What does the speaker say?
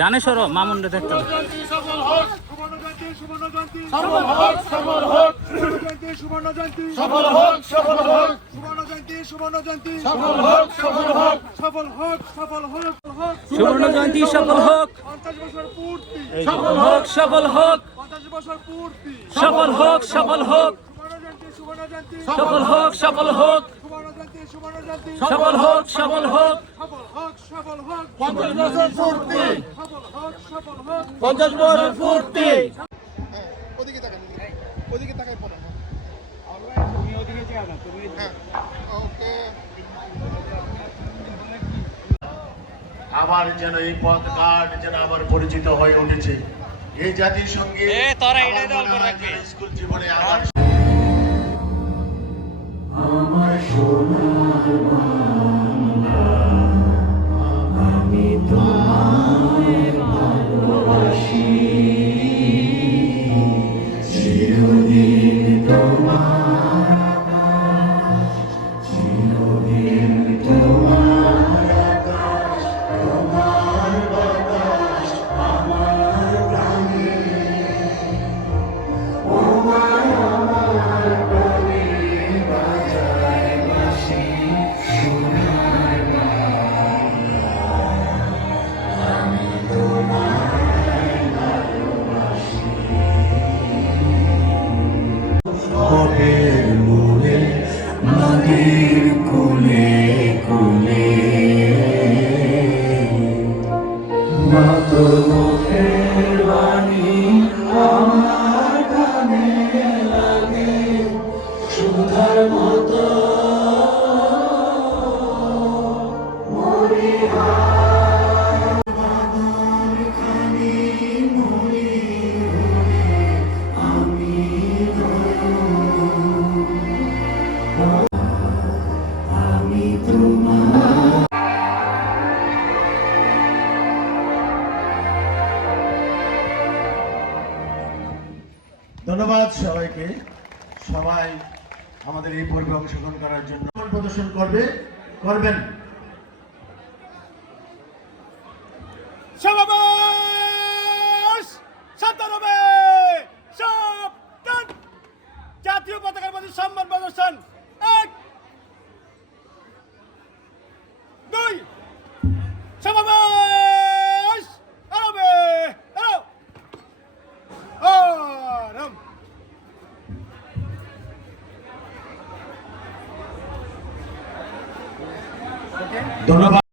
ডানে সরো মামুন রে দেখতে সুবর্ণ জয়ন্তী, সফল হোক। সফল হোক সফল হোক। সফল হোক সফল হোক। সফল হোক সফল হোক। সফল হোক সফল হোক। পঞ্চাশ বছর পঞ্চাশ বছর ওদিকে হ্যাঁ ওকে আবার যেন এই পথ ঘাট যেন আবার পরিচিত হয়ে উঠেছে। এই জাতির সঙ্গে আমার স্কুল জীবনে আবার ভবের ধন্যবাদ সবাইকে। সবাই আমাদের এই পর্বে অংশগ্রহণ করার জন্য প্রদর্শন করবে করবেন। তরবে সাবধান জাতীয় পতাকার প্রতি সম্মান প্রদর্শন। এক দুই সমাবেশ! আরবে আরম! ধন্যবাদ।